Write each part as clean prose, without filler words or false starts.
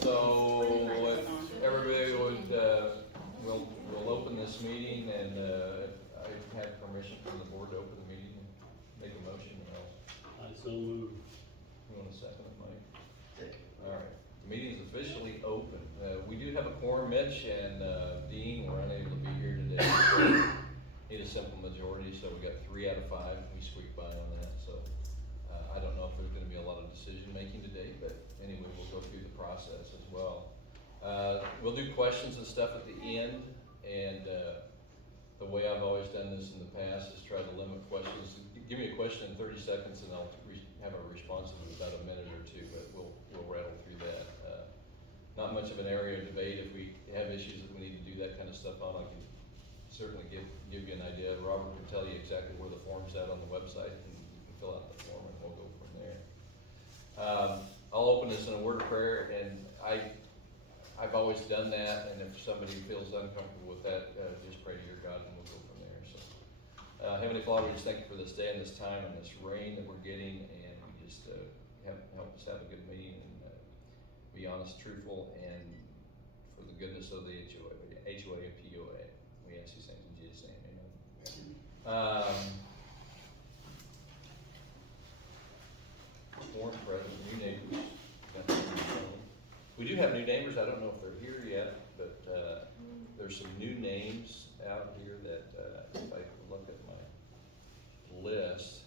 So, if everybody would, we'll open this meeting, and, I have permission from the board to open the meeting and make a motion, and I so move. you want a second, Mike? All right, the meeting is officially open. We do have a quorum, Mitch and, Dean, we're unable to be here today. Need a simple majority, so we got 3 out of 5, we squeaked by on that, so. I don't know if there's gonna be a lot of decision-making today, but anyway, we'll go through the process as well. We'll do questions and stuff at the end, and, the way I've always done this in the past is try to limit questions. Give me a question in 30 seconds and I'll have a response in about a minute or two, but we'll rattle through that. Not much of an area of debate. If we have issues that we need to do that kind of stuff on, I can certainly give you an idea. Robert can tell you exactly where the form's at on the website, and you can fill out the form and we'll go from there. I'll open this in a word of prayer, and I've always done that, and if somebody feels uncomfortable with that, just pray to your God and we'll go from there. So, Heavenly Father, we just thank you for this day and this time and this rain that we're getting, and we just help us have a good meeting and be honest, truthful, and for the goodness of the HOA and POA. We ask these things in Jesus' name, amen. Sworn present, new neighbors. We do have new neighbors. I don't know if they're here yet, but there's some new names out here that if I look at my list,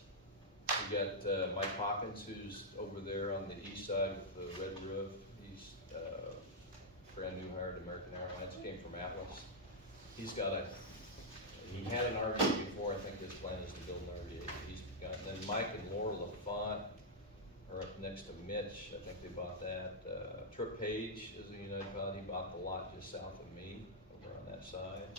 we got Mike Hawkins, who's over there on the east side with the red roof. He's brand new hire at American Airlines, came from Atlas. He had an RV before. I think his plan is to build an RV. He's got, and then Mike and Laura LaFont are up next to Mitch. I think they bought that. Trip Page is a United Pilot. He bought the lot just south of me over on that side.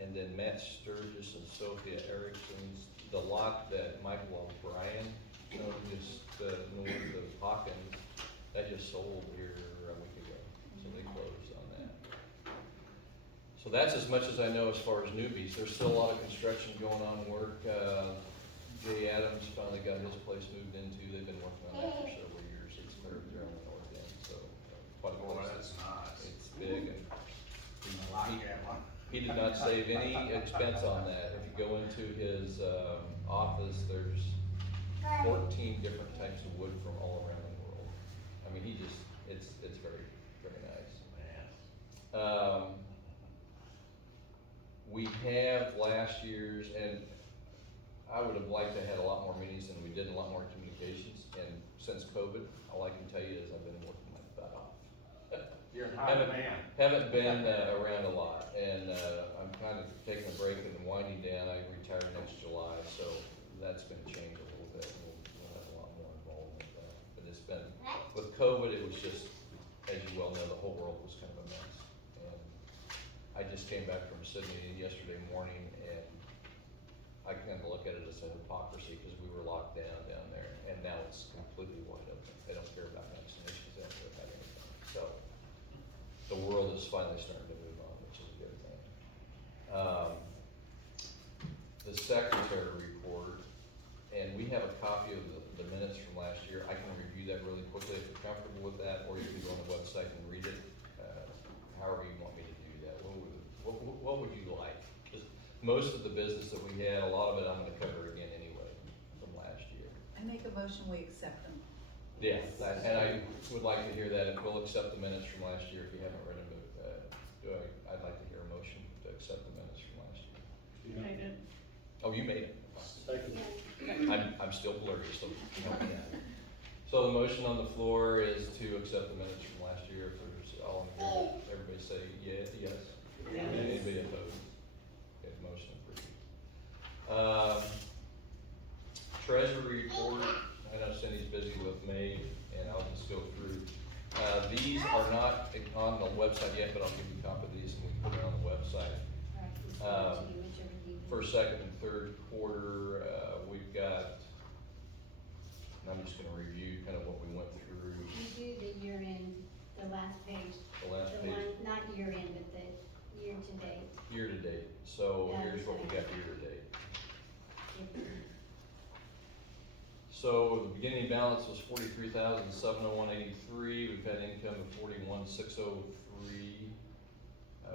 And then Matt Sturgis and Sophia Erickson's, the lot that Michael O'Brien, just north of Hawkins, that just sold here a week ago. So they closed on that. So that's as much as I know as far as newbies. There's still a lot of construction going on, work. Jay Adams finally got his place moved into. They've been working on that for several years. It's there on the north end, so quite a place. That's nice. It's big, and I like that one. he did not save any expense on that. If you go into his office, there's 14 different types of wood from all around the world. I mean, it's very, very nice. Man. We have last year's, and I would have liked to have had a lot more meetings than we did, a lot more communications. And since COVID, all I can tell you is I've been working my butt off. You're a hot man. Haven't been around a lot, and I'm kind of taking a break and winding down. I retire next July, so that's going to change a little bit. We'll have a lot more involvement with that. But it's been, with COVID, it was just, as you well know, the whole world was kind of a mess. And I just came back from Sydney yesterday morning, and I kind of look at it as a hypocrisy because we were locked down there, and now it's completely wide open. They don't care about vaccinations, they don't care about anything. So the world is finally starting to move on, which is a good thing. The secretary report, and we have a copy of the minutes from last year. I can review that really quickly if you're comfortable with that, or you can go on the website and read it, however you want me to do that. What would you like? Most of the business that we had, a lot of it I'm gonna cover again anyway from last year. I make a motion, we accept them. Yeah, and I would like to hear that, if we'll accept the minutes from last year, if you haven't read them, I'd like to hear a motion to accept the minutes from last year. Yeah. I did. Oh, you made it. Second. I'm still blurry, so help me out. So the motion on the floor is to accept the minutes from last year. If there's all in favor, everybody say yes. Anybody opposed? Okay, motion approved. Treasury report, I know Cindy's busy with May, and I'll just go through. These are not on the website yet, but I'll give you a copy of these and we can put it on the website. For second and third quarter, we've got, and I'm just gonna review kind of what we went through. You do the year end, the last page. The last The page. one, not year end, but the year to date. Year to date, so Yeah, here's what we got that's year to date. So the beginning balance was 43,701.83. We've had income of 41,603.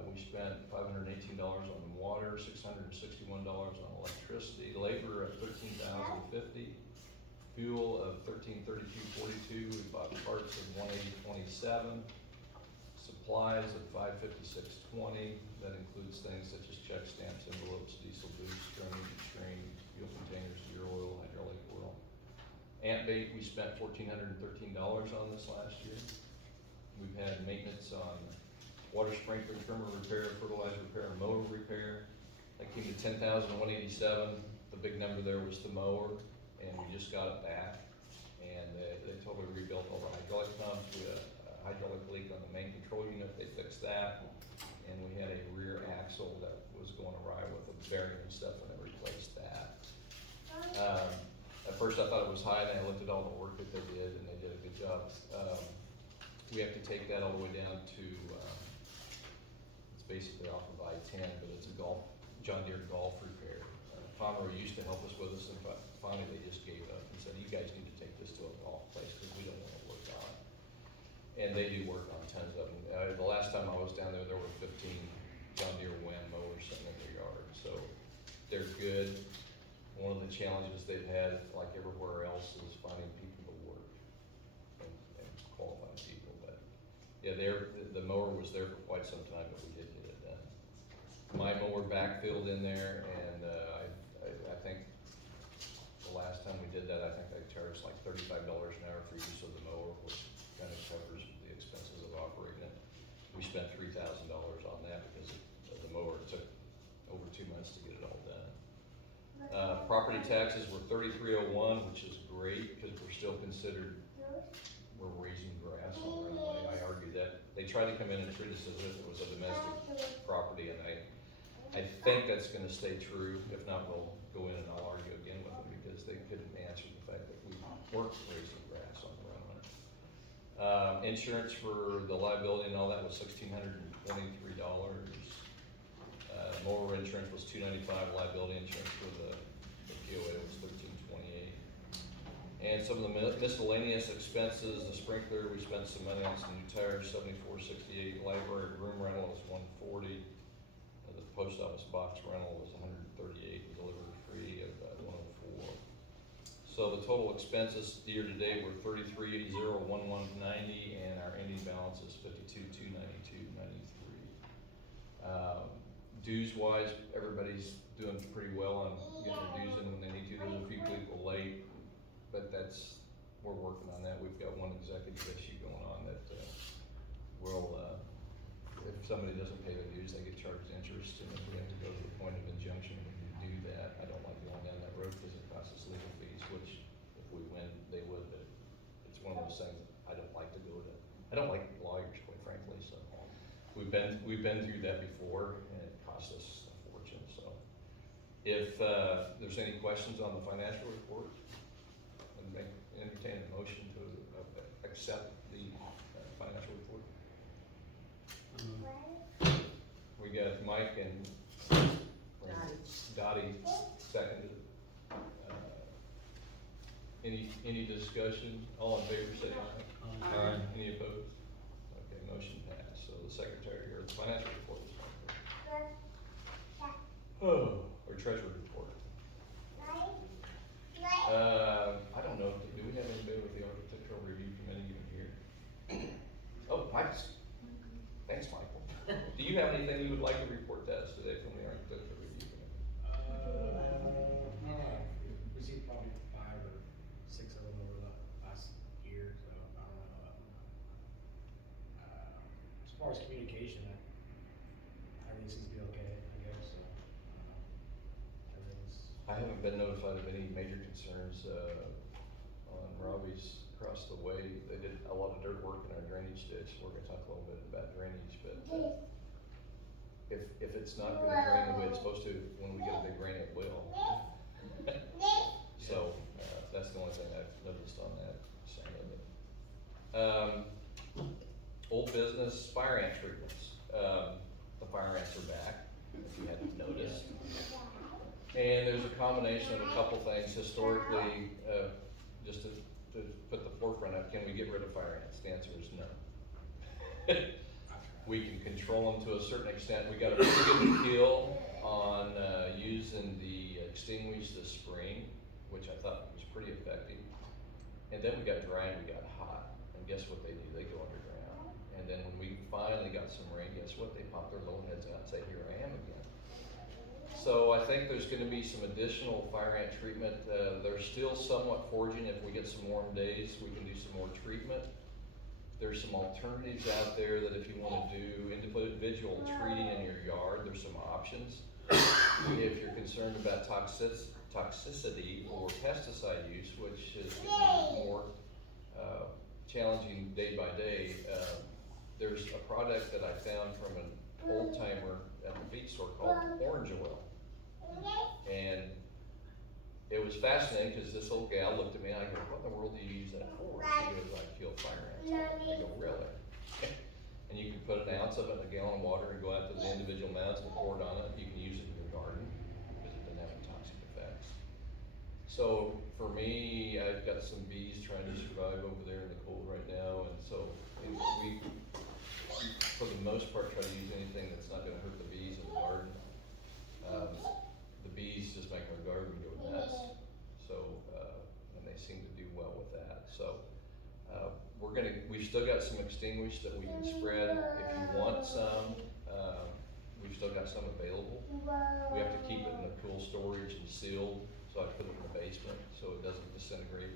We spent $518 on water, $661 on electricity, labor at $13,050, fuel of $1332.42. We bought parts of $180.27, supplies of $556.20. That includes things such as check stamps, envelopes, diesel boots, string, fuel containers, gear oil, hydraulic oil. Ant bait, we spent $1,413 on this last year. We've had maintenance on water sprinkler, trimmer repair, fertilizer repair, and mower repair. That came to $10,187. The big number there was the mower, and we just got it back. And they totally rebuilt all the hydraulic pumps. We had a hydraulic leak on the main control unit. They fixed that. And we had a rear axle that was going awry with a bearing and stuff, and they replaced that. At first I thought it was high, and I looked at all the work that they did, and they did a good job. We have to take that all the way down to, it's basically off of I-10, but it's a John Deere golf repair. Pomeroy used to help us with this, and finally they just gave up and said, you guys need to take this to a golf place, because we don't want to work on it. And they do work on tons of them. The last time I was down there, there were 15 John Deere Wham mowers sitting in their yard, so they're good. One of the challenges they've had, like everywhere else, is finding people to work and qualified people. But yeah, the mower was there for quite some time, but we did get it done. My mower backfilled in there, and I think the last time we did that, I think I charged like $35 an hour for use of the mower, which kind of covers the expenses of operating it. We spent $3,000 on that because the mower took over 2 months to get it all done. Property taxes were $33.01, which is great because we're still considered, we're raising grass on the runway. I argue that they tried to come in and treat us as if it was a domestic property, and I think that's gonna stay true. If not, we'll go in and I'll argue again with them because they couldn't answer the fact that we weren't raising grass on the runway. Insurance for the liability and all that was $1,623. Mower insurance was $295, liability insurance for the POA was $1328. And some of the miscellaneous expenses, the sprinkler, we spent some money on some new tires, $74.68. Library room rental was $140. The post office box rental was $138. Delivery free of $104. So the total expenses year to date were $33,801,190, and our ending balance is $52,292,93. Dues wise, everybody's doing pretty well on getting their dues in when they need to. There's a few people late, but we're working on that. We've got one executive issue going on that will, if somebody doesn't pay their dues, they get charged interest, and if we have to go to the point of injunction, we can do that. I don't like going down that road because it costs us legal fees, which if we win, they would, but it's one of those things I don't like to go to. I don't like lawyers, quite frankly, so we've been through that before, and it cost us a fortune. So if there's any questions on the financial report, I'd entertain a motion to accept the financial report. We got Mike and Dottie seconded. Any discussion? All in favor, say aye. Aye. Any opposed? Okay, motion passed. So the secretary, or the financial report is fine. Or treasurer report. I don't know, do we have anybody with the architectural review committee even here? Oh, Mike's. Thanks, Michael. Do you have anything you would like to report to us today from the architectural review committee? We see probably 5 or 6 of them over the last year, so I don't know. As far as communication, everything seems to be okay, I guess, so, everything's. I haven't been notified of any major concerns, on Robbie's across the way. They did a lot of dirt work in our drainage ditch. We're gonna talk a little bit about drainage, but, if it's not gonna drain the way it's supposed to, when we get a big rain, it will. So, that's the only thing I've noticed on that side of it. Old business, fire ant treatments. The fire ants are back, if you hadn't noticed. And there's a combination of a couple things. Historically, just to put the forefront of, can we get rid of fire ants? The answer is no. I've tried. We can control them to a certain extent. We got a pretty good kill on, using the extinguish this spring, which I thought was pretty effective. And then we got dry and we got hot, and guess what they do? They go underground. And then when we finally got some rain, guess what? They pop their little heads out and say, here I am again. So I think there's gonna be some additional fire ant treatment. They're still somewhat foraging. If we get some warm days, we can do some more treatment. There's some alternatives out there that if you wanna do individual treating in your yard, there's some options. If you're concerned about toxicity or pesticide use, which is getting more challenging day by day, there's a product that I found from an old timer at the feed store called Orange Oil. And it was fascinating because this old gal looked at me and I go, what in the world do you use that for? She goes, I kill fire ants. I go, really? And you can put an ounce of it in a gallon of water and go out to the individual mounds and pour it on it. You can use it in your garden because it doesn't have any toxic effects. So for me, I've got some bees trying to survive over there in the cold right now, and so we, for the most part, try to use anything that's not gonna hurt the bees in the garden. The bees just make our garden go nuts, so, and they seem to do well with that, so. We've still got some extinguish that we can spread. If you want some, we've still got some available. We have to keep it in a cool storage and sealed, so I put it in the basement so it doesn't disintegrate.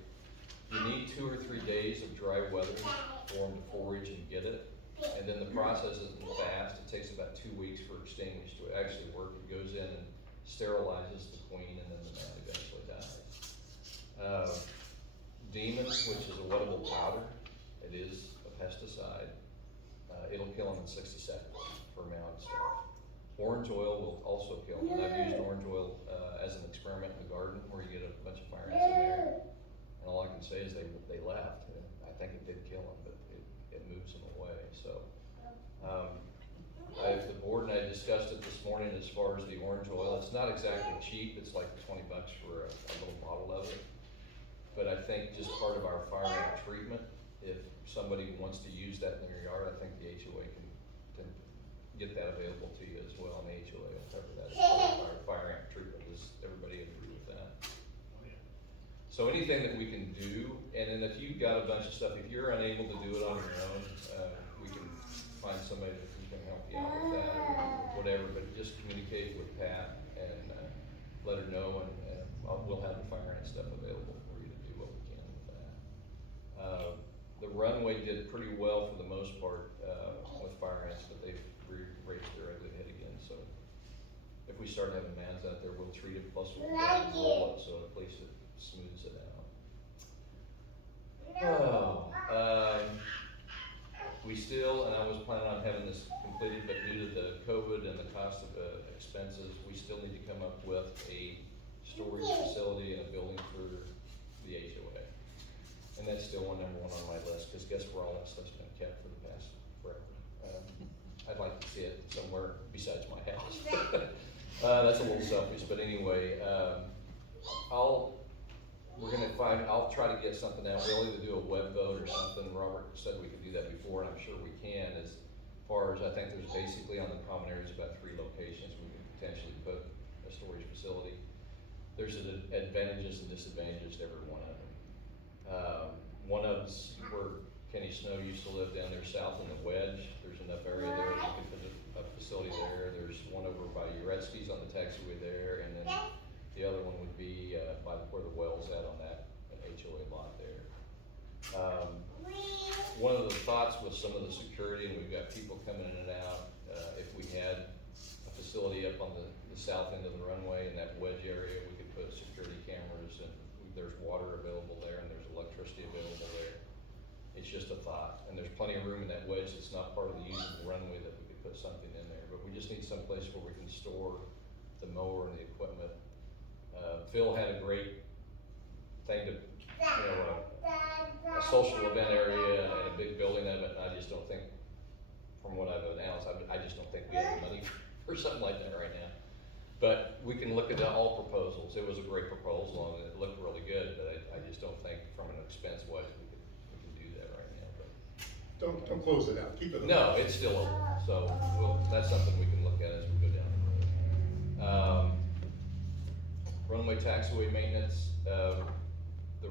You need 2 or 3 days of dry weather for them to forage and get it. And then the process isn't fast. It takes about 2 weeks for extinguish to actually work. It goes in and sterilizes the queen, and then the man eventually dies. Demon, which is a wettable powder, it is a pesticide. It'll kill them in 60 seconds for mound stuff. Orange oil will also kill them. And I've used orange oil as an experiment in the garden where you get a bunch of fire ants in there. And all I can say is they left. And I think it did kill them, but it moves them away. So the board and I discussed it this morning as far as the orange oil. It's not exactly cheap. It's like $20 for a little bottle of it. But I think just part of our fire ant treatment, if somebody wants to use that in their yard, I think the HOA can get that available to you as well, and the HOA will cover that. Our fire ant treatment, does everybody agree with that? Oh, yeah. So anything that we can do, and then if you've got a bunch of stuff, if you're unable to do it on your own, we can find somebody that can help you out with that or whatever, but just communicate with Pat and let her know, and we'll have the fire ant stuff available for you to do what we can with that. The runway did pretty well for the most part with fire ants, but they've raised their ugly head again, so if we start having mans out there, we'll treat it, plus we'll roll it, so at least it smooths it out. We still, and I was planning on having this completed, but due to the COVID and the cost of the expenses, we still need to come up with a storage facility and a building for the HOA. And that's still number one on my list, cause guess where all that stuff's been kept for the past forever? I'd like to see it somewhere besides my house. That's a little selfish, but anyway, I'll try to get something out. We'll either do a web vote or something. Robert said we could do that before, and I'm sure we can. As far as I think there's basically on the common areas about 3 locations we could potentially put a storage facility. There's advantages and disadvantages to every one of them. One of them's where Kenny Snow used to live down there south in the Wedge. There's enough area there we could put a facility there. There's one over by Uretsky's on the taxiway there, and then the other one would be by where the well's at on that HOA lot there. One of the thoughts with some of the security, and we've got people coming in and out, if we had a facility up on the south end of the runway in that wedge area, we could put security cameras, and there's water available there, and there's electricity available there. It's just a thought, and there's plenty of room in that wedge that's not part of the usable runway that we could put something in there, but we just need some place where we can store the mower and the equipment. Phil had a great thing to, a social event area and a big building of it, and I just don't think, from what I've announced, I just don't think we have the money for something like that right now. But we can look at all proposals. It was a great proposal, and it looked really good, but I just don't think from don't close it out, keep it open. No, it's still open, so that's something we can look at as we go down the road. Runway taxiway maintenance, the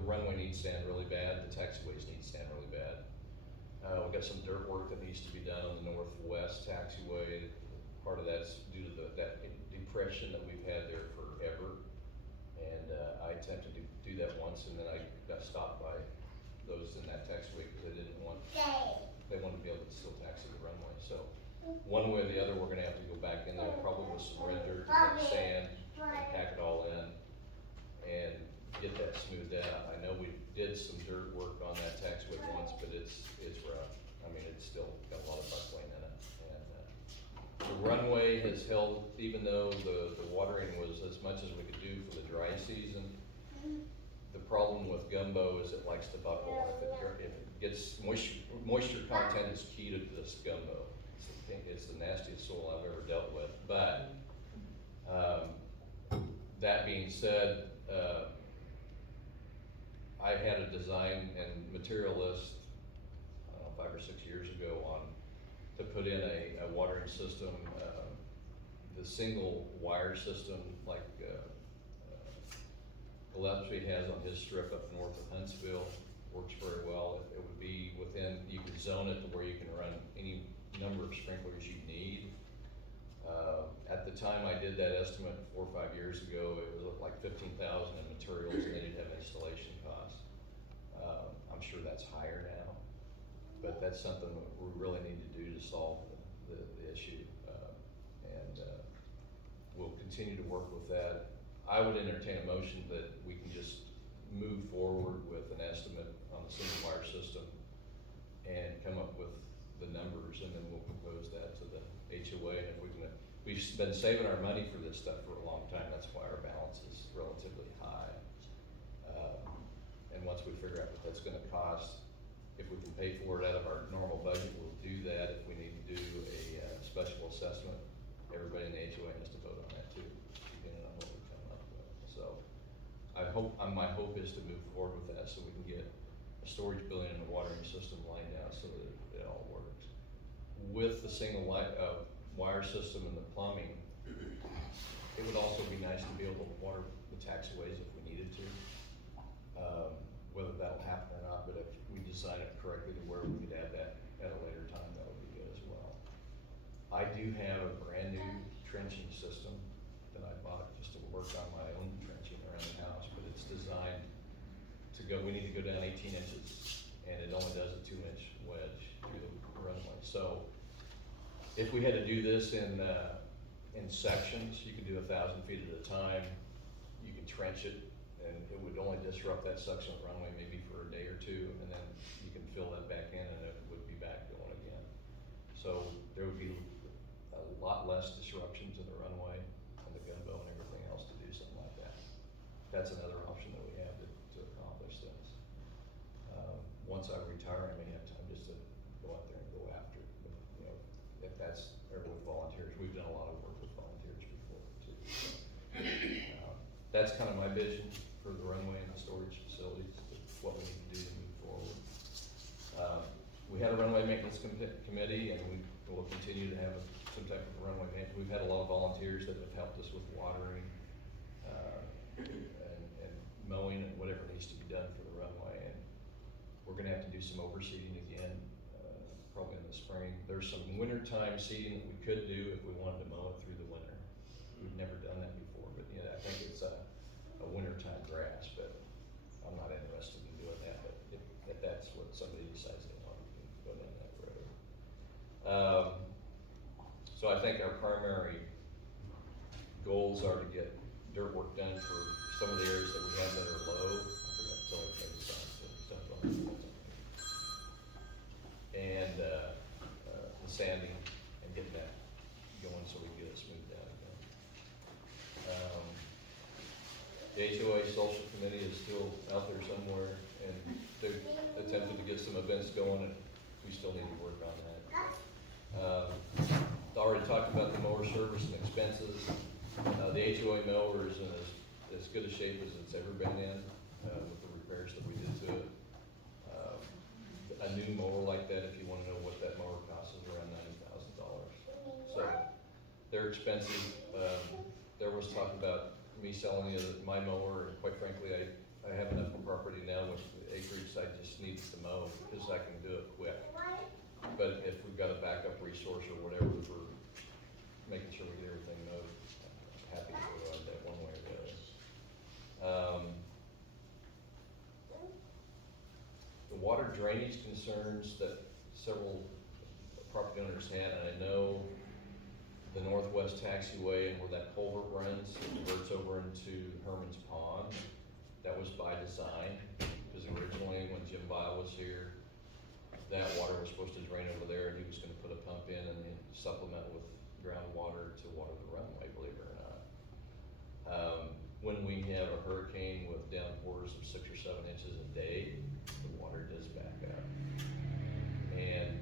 runway needs sand really bad, the taxiways need sand really bad. We've got some dirt work that needs to be done on the northwest taxiway. Part of that's due to that depression that we've had there forever. And, I attempted to do that once, and then I got stopped by those in that taxiway because they wanted to be able to still taxi the runway. So, one way or the other, we're gonna have to go back in there, probably with some red dirt and sand, and pack it all in, and get that smoothed out. I know we did some dirt work on that taxiway once, but it's rough. I mean, it's still got a lot of buckling in it. And, the runway has held, even though the watering was as much as we could do for the dry season. The problem with gumbo is it likes to buckle. If it gets moisture content is key to this gumbo. It's the nastiest soil I've ever dealt with. But, that being said, I had a design and material list, I don't know, 5 or 6 years ago to put in a watering system, the single wire system like Gillespie has on his strip up north of Huntsville, works very well. It would be within, you can zone it to where you can run any number of sprinklers you need. At the time I did that estimate 4 or 5 years ago, it was like $15,000 in materials, and then you'd have installation costs. I'm sure that's higher now, but that's something that we really need to do to solve the issue. We'll continue to work with that. I would entertain a motion that we can just move forward with an estimate on the single wire system and come up with the numbers, and then we'll propose that to the HOA. And if we can, we've been saving our money for this stuff for a long time. That's why our balance is relatively high. And once we figure out what that's gonna cost, if we can pay for it out of our normal budget, we'll do that. If we need to do a special assessment, everybody in the HOA has to vote on that too, depending on what we come up with. So my hope is to move forward with that so we can get a storage building and a watering system lined out so that it all works. With the single wire system and the plumbing, it would also be nice to be able to water the taxiways if we needed to. Whether that'll happen or not, but if we design it correctly to where we could add that at a later time, that would be good as well. I do have a brand new trenching system that I bought just to work on my own trenching around the house, but it's designed to go, we need to go down 18 inches, and it only does a 2-inch wedge through the runway. So if we had to do this in sections, you could do 1,000 feet at a time. You could trench it, and it would only disrupt that section of runway maybe for a day or two, and then you can fill that back in and it would be back going again. So there would be a lot less disruption to the runway and the gumbo and everything else to do something like that. That's another option that we have to accomplish this. Once I retire, I may have time just to go out there and go after it, but if that's ever with volunteers, we've done a lot of work with volunteers before too. So, that's kind of my vision for the runway and the storage facilities, what we need to do to move forward. We had a runway maintenance committee, and we will continue to have some type of runway maintenance. We've had a lot of volunteers that have helped us with watering, and mowing and whatever needs to be done for the runway. And we're gonna have to do some overseeding again, probably in the spring. There's some wintertime seeding that we could do if we wanted to mow it through the winter. We've never done that before, but I think it's a wintertime grass, but I'm not interested in doing that. But if that's what somebody decides they want, we can go down that road. So I think our primary goals are to get dirt work done for some of the areas that we have that are low. I forgot to tell everybody to sign stuff on that. And the sanding and getting that going so we can get it smoothed out again. The HOA social committee is still out there somewhere, and they've attempted to get some events going, and we still need to work on that. Already talked about the mower service and expenses. The HOA mower is in as good a shape as it's ever been in, with the repairs that we did to it. A new mower like that, if you wanted expensive. There was talk about me selling my mower, and quite frankly, I have enough property now with acreage, I just need to mow, because I can do it quick. But if we've got a backup resource or whatever for making sure we get everything mowed, I'm happy to go on that one way or the other. The water drainage concerns that several property owners had, and I know the northwest taxiway and where that culvert runs, it diverts over into Herman's Pond. That was by design, because originally when Jim Bile was here, that water was supposed to drain over there, and he was gonna put a pump in and then supplement with groundwater to water the runway, believe it or not. When we have a hurricane with downpours of 6 or 7 inches a day, the water does back up. And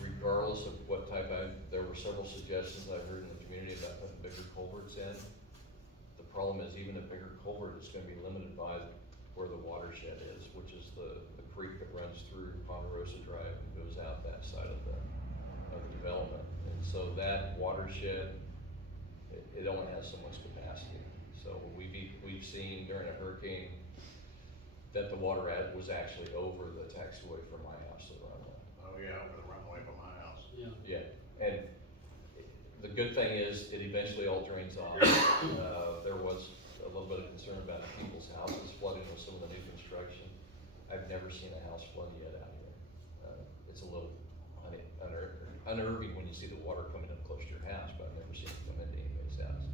regardless of what type there were several suggestions I heard in the community about putting bigger culverts in. The problem is even a bigger culvert is gonna be limited by where the watershed is, which is the creek that runs through Ponderosa Drive and goes out that side of the development. And so that watershed, it only has so much capacity. So we've seen during a hurricane that the water was actually over the taxiway from my house to the runway. Oh, yeah, over the runway by my house. Yeah. Yeah, and the good thing is it eventually all drains off. There was a little bit of concern about people's houses flooding with some of the new construction. I've never seen a house flood yet out here. It's a little unnerving when you see the water coming up close to your house, but I've never seen it come into anybody's house.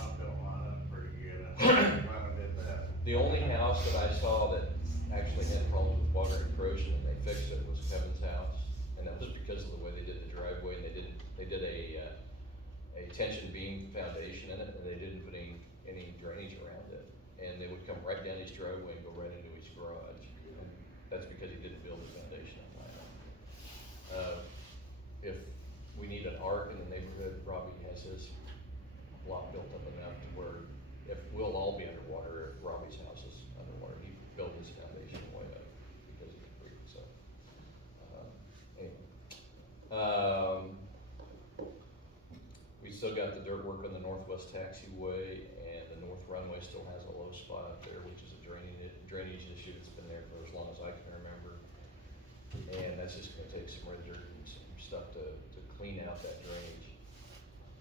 I built mine up pretty good, I finally did that. The only house that I saw that actually had problems with water and corrosion and they fixed it was Kevin's house. And that was because of the way they did the driveway, and they did a tension beam foundation in it, and they didn't put any drainage around it. And they would come right down his driveway and go right into his garage. And that's because he didn't build the foundation on time. If we need an arc in the neighborhood, Robbie has his block built up enough to where if we'll all be underwater, if Robbie's house is underwater, he built his foundation way up because of the creek, so. Anyway. We still got the dirt work on the northwest taxiway, and the north runway still has a low spot up there, which is a drainage issue that's been there for as long as I can remember. And that's just gonna take some red dirt and some stuff to clean out that drainage.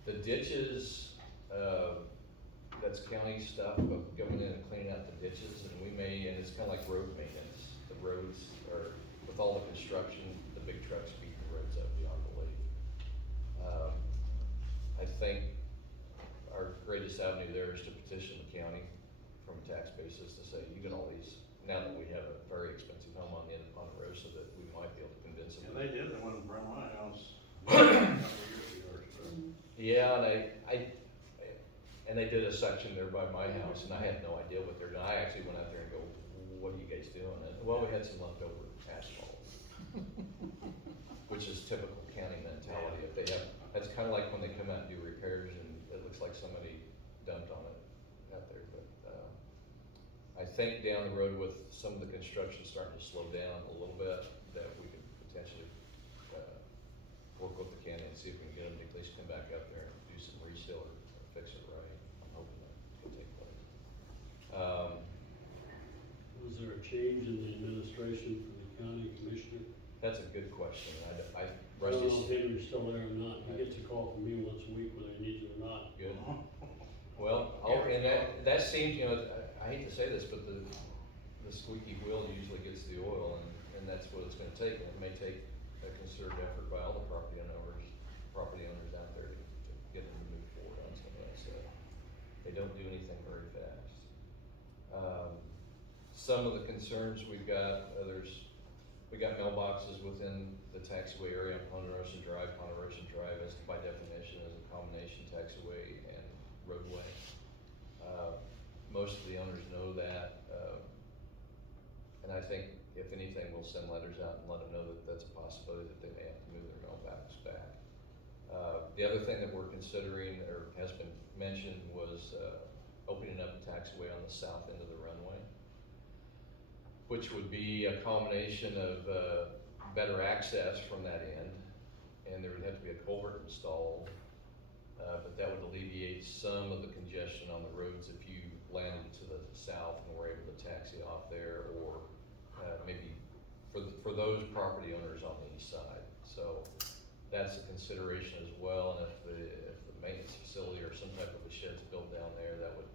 The ditches, that's county stuff, but going in and cleaning out the ditches, and and it's kinda like road maintenance. The roads are, with all the construction, the big trucks beat the roads up beyond belief. I think our greatest avenue there is to petition the county from a tax basis to say, you get all these, now that we have a very expensive home on the end of Ponderosa, that we might be able to convince them. And they did the one in front of my house a couple years ago or so. Yeah, and they did a section there by my house, and I had no idea what they're doing. I actually went out there and go, what are you guys doing? And, well, we had some leftover asphalt, which is typical county mentality. If they have, that's kind of like when they come out and do repairs, and it looks like somebody dumped on it out there. But I think down the road with some of the construction starting to slow down a little bit, that we could potentially work with the county and see if we can get them to at least come back up there and do some reseal or fix it right. I'm hoping that can take place. Was there a change in the administration for the county commissioner? That's a good question. I don't know if Rusty's Henry's still there or not. He gets a call from me once a week whether he needs it or not. good. Well, and that seems, I hate to say this, but the squeaky wheel usually gets the oil, and that's what it's gonna take. And it may take a concerted effort by all the property owners out there to get them to move forward on some of that stuff. They don't do anything very fast. Some of the concerns we've got, we got mailboxes within the taxiway area on Ponderosa Drive. Ponderosa Drive is by definition is a combination taxiway and roadway. Most of the owners know that, and I think if anything, we'll send letters out and let them know that that's a possibility that they may have to move their mailbox back. The other thing that we're considering, or has been mentioned, was opening up a taxiway on the south end of the runway, which would be a combination of better access from that end, and there would have to be a culvert installed But that would alleviate some of the congestion on the roads if you landed to the south and were able to taxi off there, or, maybe for those property owners on the east side. So that's a consideration as well, and if the maintenance facility or some type of a shed's built down there, that would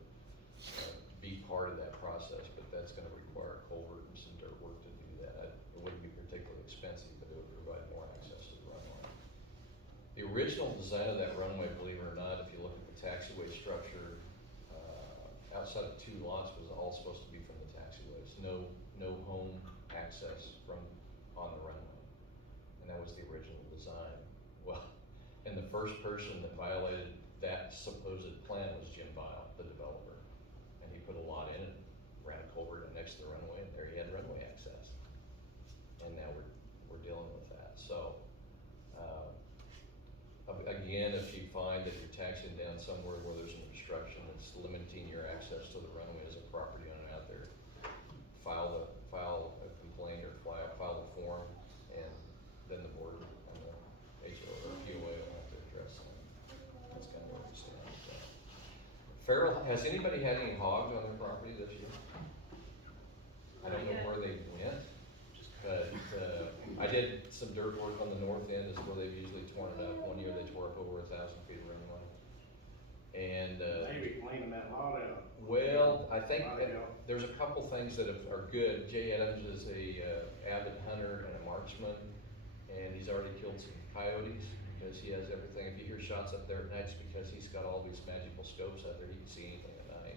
be part of that process, but that's gonna require a culvert and some dirt work to do that. It wouldn't be particularly expensive, but it would provide more access to the runway. The original design of that runway, believe it or not, if you look at the taxiway structure, outside of 2 lots was all supposed to be from the taxiways. No home access from on the runway. And that was the original design. Well, and the first person that violated that supposed plan was Jim Bile, the developer. And he put a lot in it, ran a culvert next to the runway, and there he had runway access. And now we're dealing with that. So, again, if you find that you're taxiing down somewhere where there's an obstruction that's limiting your access to the runway as a property owner out there, file a complaint or file a form, and then the board and the HO or POA will have to address it. That's kind of where we stand. So. Farrell, has anybody had any hogs on their property this year? I don't know where they went, but, I did some dirt work on the north end, is where they've usually torn it up. One year they tore up over 1,000 feet of runway. And, Maybe cleaning that lot out. well, I think Lot that out. there's a couple things that are good. Jay Adams is a avid hunter and a marksman, and he's already killed some coyotes because he has everything. If you hear shots up there at night, it's because he's got all these magical scopes out there. He can see anything at night.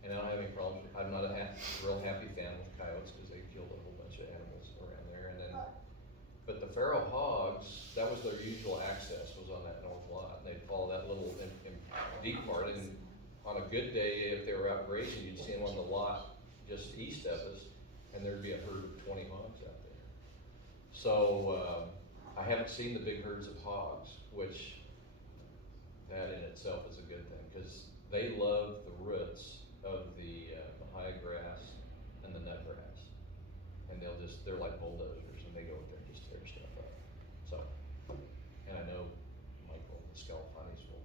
And I don't have any problems. I'm not a real happy fan with coyotes because they killed a whole bunch of animals around there. And then, but the feral hogs, that was their usual access, was on that north lot. And they'd follow that little deep part, and on a good day, if they were out grazing, you'd see them on the lot just east of us, and there'd be a herd of 20 hogs out there. So, I haven't seen the big herds of hogs, which that in itself is a good thing, because they love the roots of the high grass and the nut grass. And they're like bulldozers, and they go up there and just tear stuff up. So, and I know Michael, the Scalapani's will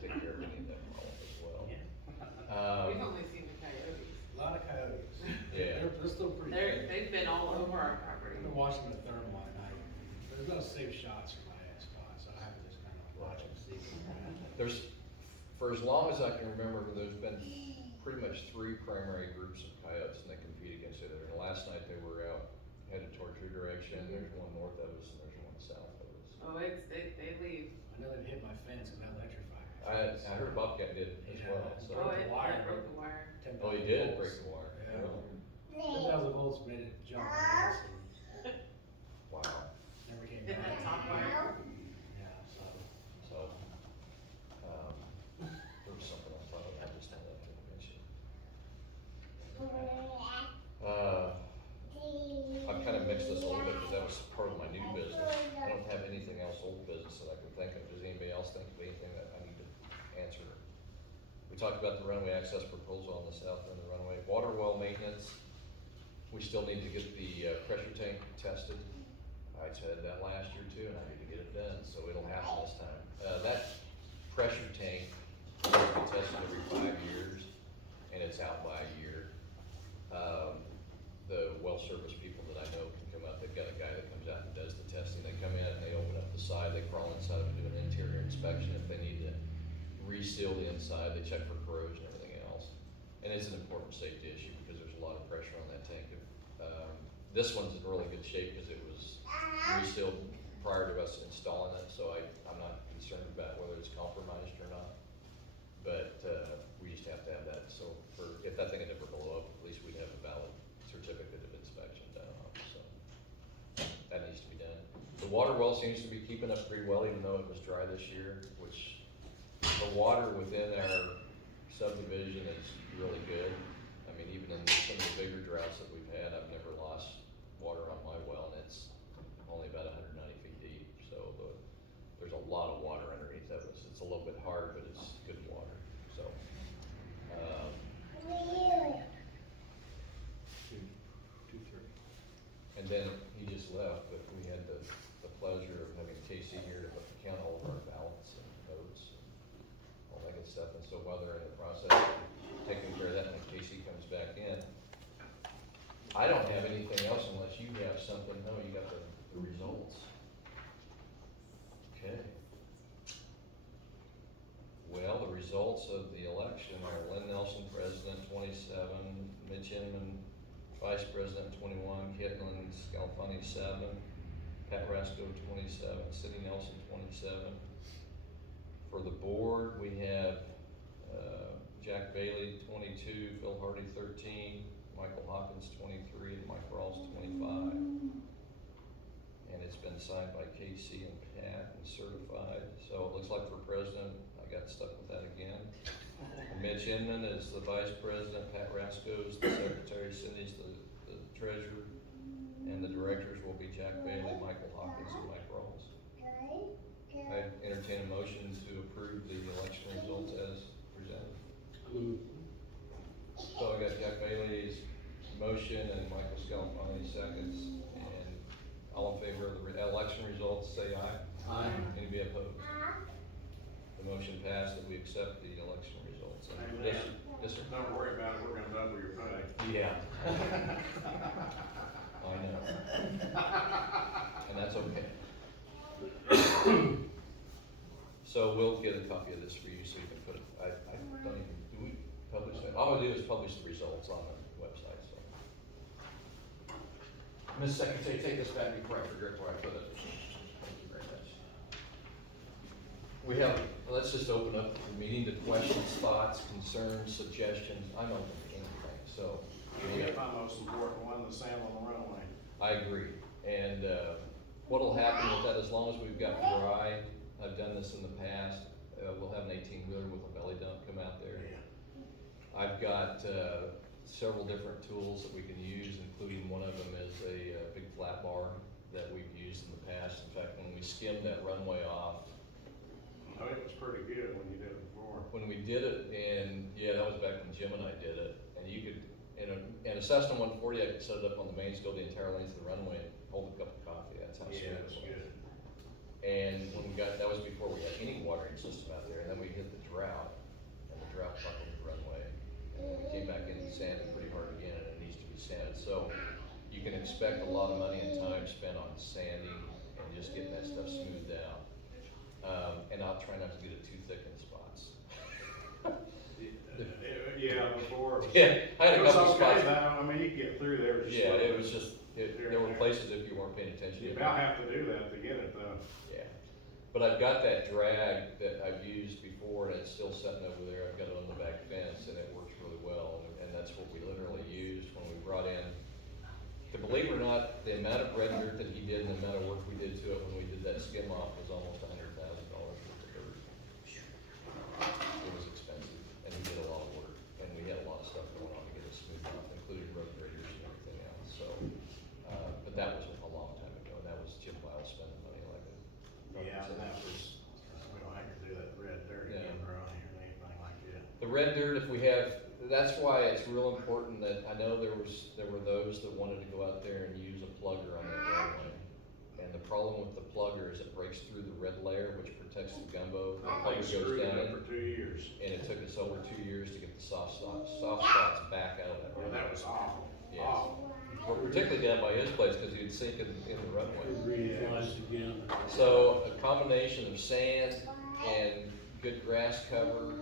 take care of any of that problem as well. We've only seen the coyotes. A lot of coyotes. Yeah. They're still pretty good. They've been all over our property. I've been watching the thermal at night. There's no safe shots from my spot, so I have to just kind of watch and see. There's, for as long as I can remember, there's been pretty much 3 primary groups of coyotes, and they compete against each other. And last night they were out headed towards your direction. There's one north of us, and there's one south of us. Oh, they leave. I know they've hit my fence and I electrified. I heard Bobcat did as well, so. Oh, the it wire. broke the wire. Oh, he did break the wire. Yeah. 10,000 volts made it jump. I guess, and Wow. never came Hit back. that top wire. Yeah, so. So, there was something I thought of, I just thought I'd mention. I've kind of mixed this a little bit because that was part of my new business. I don't have anything else old business that I can think of. Does anybody else think of anything that I need to answer? We talked about the runway access proposal on the south end of the runway. Water well maintenance, we still need to get the pressure tank tested. I said that last year too, and I need to get it done, so it'll happen this time. That pressure tank needs to be tested every 5 years, and it's out by a year. The well service people that I know can come out, they've got a guy that comes out and does the testing. They come in and they open up the side, they crawl inside and do an interior inspection. If they need to reseal the inside, they check for corrosion and everything else. And it's an important safety issue because there's a lot of pressure on that tank. This one's in really good shape because it was resealed prior to us installing it, so I'm not concerned about whether it's compromised or not. But, we just have to have that, so if that thing had ever blow up, at least we'd have a valid certificate of inspection done on it, so. That needs to be done. The water well seems to be keeping up pretty well, even though it was dry this year, which the water within our subdivision is really good. I mean, even in some of the bigger droughts that we've had, I've never lost water on my well, and it's only about 190 feet deep, so there's a lot of water underneath of us. It's a little bit hard, but it's good water, so. And then he just left, but we had the pleasure of having Casey here to count all of our ballots. And stuff, and so while they're in the process of taking care of that, when Casey comes back in. I don't have anything else unless you have something. No, you got the results. Okay. Well, the results of the election are Lynn Nelson, President, 27, Mitch Inman, Vice President, 21, Kitlin Scalfani, 7, Pat Rasco, 27, Cindy Nelson, 27. For the board, we have, Jack Bailey, 22, Phil Hardy, 13, Michael Hawkins, 23, and Mike Rawls, 25. And it's been signed by Casey and Pat and certified. So it looks like for president, I got stuck with that again. Mitch Inman is the vice president, Pat Rasco is the secretary, Cindy's the treasurer, and the directors will be Jack Bailey, Michael Hawkins, and Mike Rawls. I entertain a motion to approve the election results as presented. Move. So I got Jack Bailey's motion and Michael Scalfani seconds, and all in favor of the election results, say aye. Aye. Anybody opposed? The motion passed that we accept the election results. And Amen. Yes, sir. Don't worry about it, we're gonna double your pay. Yeah. I know. And that's okay. So we'll get a copy of this for you so you can put it, I don't even, do we publish that? All I do is publish the results on the website, so. Ms. Secretary, take this back before I forget where I put it. Thank you very much. We have, let's just open up the meeting to questions, thoughts, concerns, suggestions. I'm open to anything, so. You get my most important one, the sand on the runway. I agree, and, what'll happen with that, as long as we've got dry, I've done this in the past, we'll have an 18-wheeler with a belly dump come out there. I've got, several different tools that we can use, including one of them is a, big flat bar that we've used in the past. In fact, when we skimmed that runway off, Oh, it was pretty good when you did it before. when we did it, and, yeah, that was back when Jim and I did it, and you could, in a Cessna 140, I could set it up on the main, go the entire length of the runway, and hold a cup of coffee, that's how smooth Yeah, it it was was. good. And when we got, that was before we had any watering system out there, and then we hit the drought, and the drought buckled the runway. And we came back in and sanded pretty hard again, and it needs to be sanded, so you can expect a lot of money and time spent on sanding and just getting that stuff smoothed out. And I'll try not to get it too thick in spots. Yeah, before. it was- Yeah, I had a It was couple okay spots. though, I mean, you could get through there. just Yeah, like- it was just, there were places if you weren't paying attention. You about have to do that to get it though. Yeah, but I've got that drag that I've used before, and it's still sitting over there. I've got it on the back fence, and it works really well, and that's what we literally used when we brought in. To believe it or not, the amount of red dirt that he did and the amount of work we did to it when we did that skim off was almost $100,000 worth of dirt. It was expensive, and he did a lot of work, and we had a lot of stuff going on to get it smoothed off, including road graders and everything else, so. But that was a long time ago, and that was Jim Lyle spending money like a. Yeah, and that was, we don't have to do that red dirt Yeah. again around here, or anything like that. The red dirt, if we have, that's why it's real important that, I know there were those that wanted to go out there and use a plugger on that runway. And the problem with the plugger is it breaks through the red layer, which protects the gumbo. The I plugger screwed goes it down, up for 2 years, and it took us over 2 years to get the soft spots back out of that and runway. that was awful, Yes. awful. Well, particularly down by his place, because he'd sink in the runway. Green flies again. So a combination of sand and good grass cover,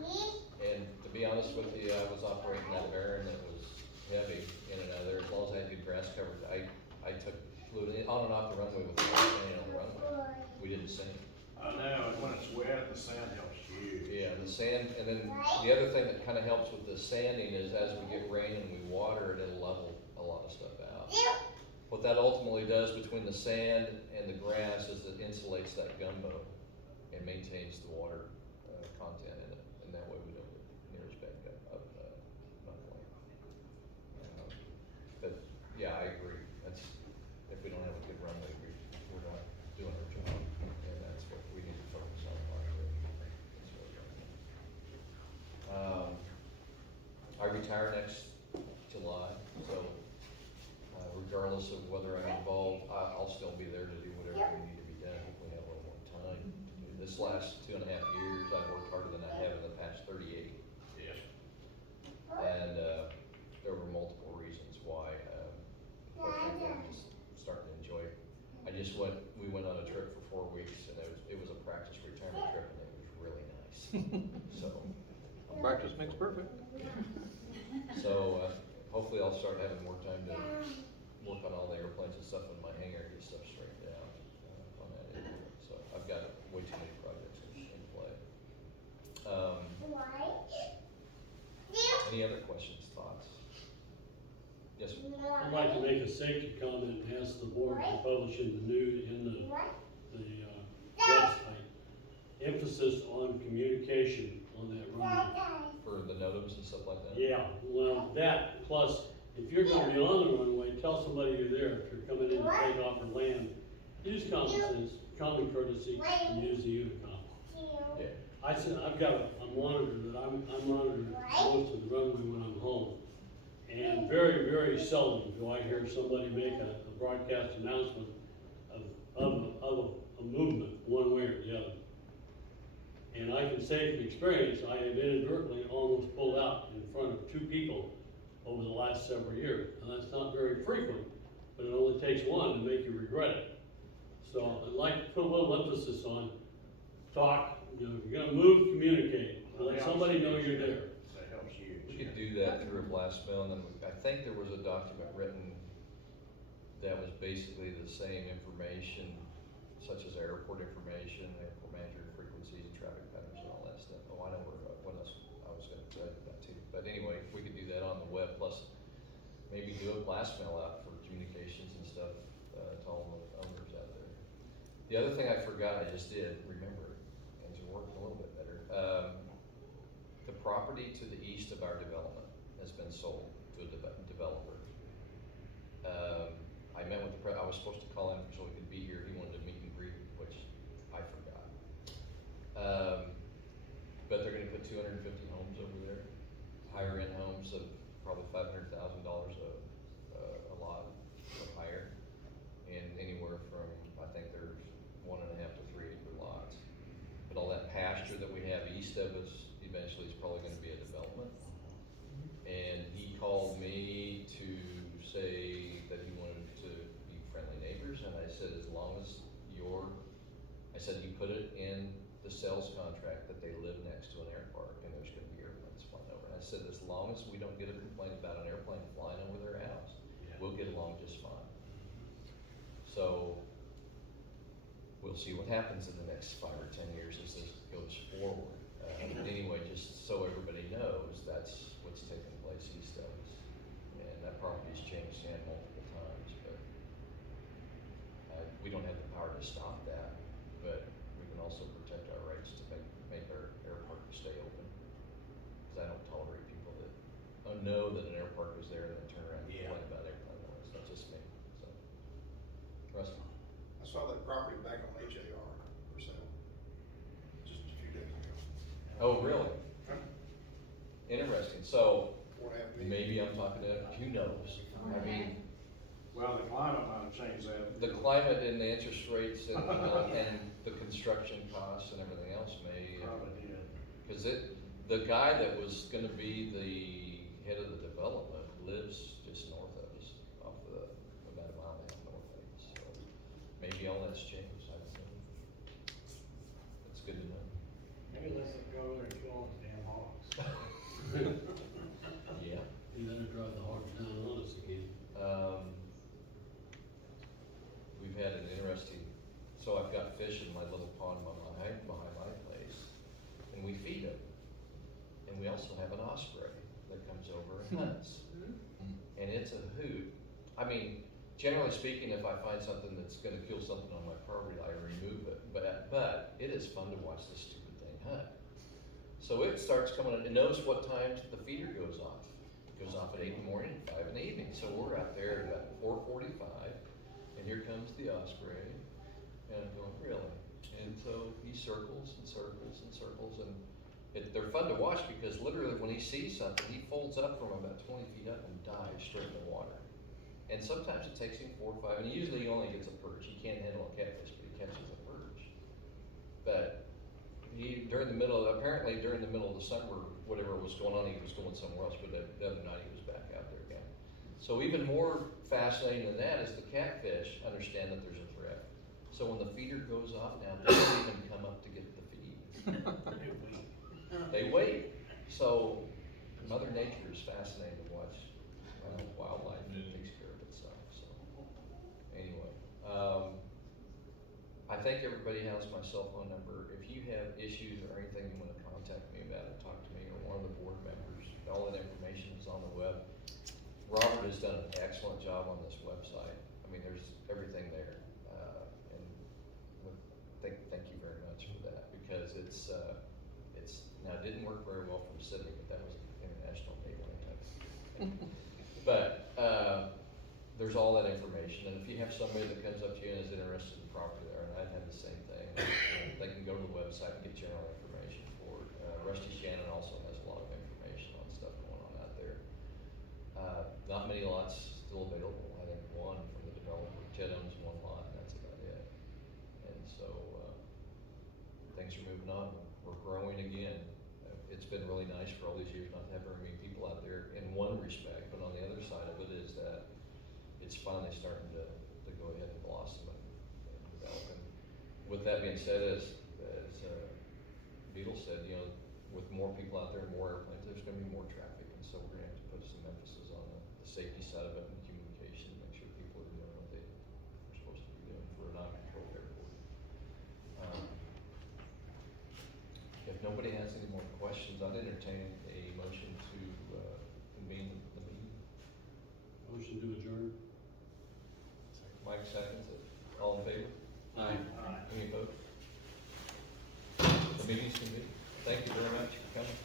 and to be honest with you, I was operating that Baron that was heavy in and out of there. As long as I had good grass cover, I took fluid on and off the runway with the sand on the runway. We didn't sink. I know, and when it's wet, the sand helps huge. Yeah, the sand, and then the other thing that kind of helps with the sanding is as we get rain and we water it, it'll level a lot of stuff out. What that ultimately does between the sand and the grass is it insulates that gumbo and maintains the water content in it, and that way we don't get near as bad muddling. But yeah, I agree. That's, if we don't have a good runway, we're not doing our job, and that's what we need to focus on. I retire next July, so regardless of whether I'm involved, I'll still be there to do whatever we need to be done. Hopefully have a little more time. This last 2.5 years, I've worked harder than I have in the past 30 we went on a trip for 4 weeks, and it was a practice retirement trip, and it was really nice. So, Practice makes perfect. hopefully I'll start having more time to work on all the airplanes and stuff in my hangar, get stuff straightened out, on that area. So I've got way too many projects in play. Any other questions, thoughts? Yes, sir? I'd like to make a safety comment and ask the board to publish in the news, in the website, emphasis on communication on that runway. For the NOTAMs and stuff like that? Yeah, well, that, plus, if you're gonna be on the runway, tell somebody you're there. If you're coming in to take off or land, use common sense, common courtesy, and use the Unicom. Yeah. I said, I've got a monitor that I'm monitoring most of the runway when I'm home. And very, very seldom do I hear somebody make a broadcast announcement of a movement, one way or the other. And I can say from experience, I have inadvertently almost pulled out in front of 2 people over the last several years. And that's not very frequent, but it only takes one to make you regret it. So I'd like to put a little emphasis on talk, if you're gonna move, communicate, let somebody know you're there. That helps you. We could do that through a blast mail, and then I think there was a document written that was basically the same information, such as airport information, airport manager frequencies, traffic patterns, and all that stuff. Oh, I know what else I was gonna tell you that too. But anyway, if we could do that on the web, plus maybe do a blast mail out for communications and stuff, to all the owners out there. The other thing I forgot, I just did remember, things are working a little bit better. The property to the east of our development has been sold to a developer. I met with I was supposed to call him so he could be here. He wanted to meet and greet, which I forgot. But they're gonna put 250 homes over there, higher end homes of probably $500,000 a lot or higher. And anywhere from, I think there's 1.5 to 3 acre lots. But all that pasture that we have east of us eventually is probably gonna be a development. And he called me to say that he wanted to be friendly neighbors, and I said, as long as you put it in the sales contract that they live next to an air park and there's gonna be airplanes flying over. And I said, as long as we don't get a complaint about an airplane flying over their house, we'll get along just fine. So, we'll see what happens in the next 5 or 10 years as this goes forward. Anyway, just so everybody knows, that's what's taking place east of us. And that property's changed hands multiple times, but we don't have the power to stop that, but we can also protect our rights to make our airport stay open. Because I don't tolerate people that know that an airport is there and then turn around and complain about airplane noise. That's just me, so. Rusty? I saw that property back on HAR for sale, just a few days ago. Oh, really? Interesting, so 4.5 million. maybe I'm talking to, who knows? I mean, Well, the climate might have changed that. the climate and the interest rates and the construction costs and everything else may, Probably did. cause the guy that was gonna be the head of the development lives just north of us, off about a mile and a half north of us, so maybe all that's changed, I don't know. That's good to know. Maybe let's go over there and kill all those damn hogs. Yeah. You better drive the hogs down on us again. We've had an interesting, so I've got fish in my little pond behind my place, and we feed them. And we also have an osprey that comes over and hunts. And it's a hoot. I mean, generally speaking, if I find something that's gonna kill something on my property, I remove it, but it is fun to watch this stupid thing hunt. So it starts coming, it knows what time the feeder goes off. It goes off at 8 in the morning, 5 in the evening, so we're out there at 4:45, and here comes the osprey, and I'm going, really? And so he circles and circles and circles, and they're fun to watch because literally when he sees something, he folds up from about 20 feet up and dives straight in the water. And sometimes it takes him 4 or 5, and usually he only gets a perch. He can't handle a catfish, but he catches a perch. But apparently during the middle of the summer, whatever was going on, he was going somewhere else, but the other night he was back out there again. So even more fascinating than that is the catfish understand that there's a threat. So when the feeder goes off now, they don't even come up to get the feed. They wait. So Mother Nature is fascinating to watch. Wildlife takes care of itself, so. Anyway, I think everybody has my cell phone number. If you have issues or anything you wanna contact me about it, talk to me or one of the board members. All that information is on the web. Robert has done an excellent job on this website. I mean, there's everything there. And thank you very much for that, because it's, now it didn't work very well from Sydney, but that was international naval antenna. But, there's all that information, and if you have somebody that comes up to you and is interested in property there, and I've had the same thing, they can go to the website and get general information for it. Rusty Shannon also has a lot of information on stuff going on out there. Not many lots still available, I think one from the developer, Chet owns one lot, and that's about it. And so, things are moving on, we're growing again. It's been really nice for all these years not to have very many people out there in one respect, but on the other side of it is that it's finally starting to go ahead and blossom and develop. And with that being said, as Beetle said, you know, with more people out there, more airplanes, there's gonna be more traffic, and so we're gonna have to put some emphasis on the safety side of it and communication, to make sure people are doing what they're supposed to be doing for a non-controlled airport. If nobody has any more questions, I'd entertain a motion to convene the meeting. Motion to adjourn. Mike seconds it. All in favor? Aye. Any opposed? The meeting's convened. Thank you very much for coming.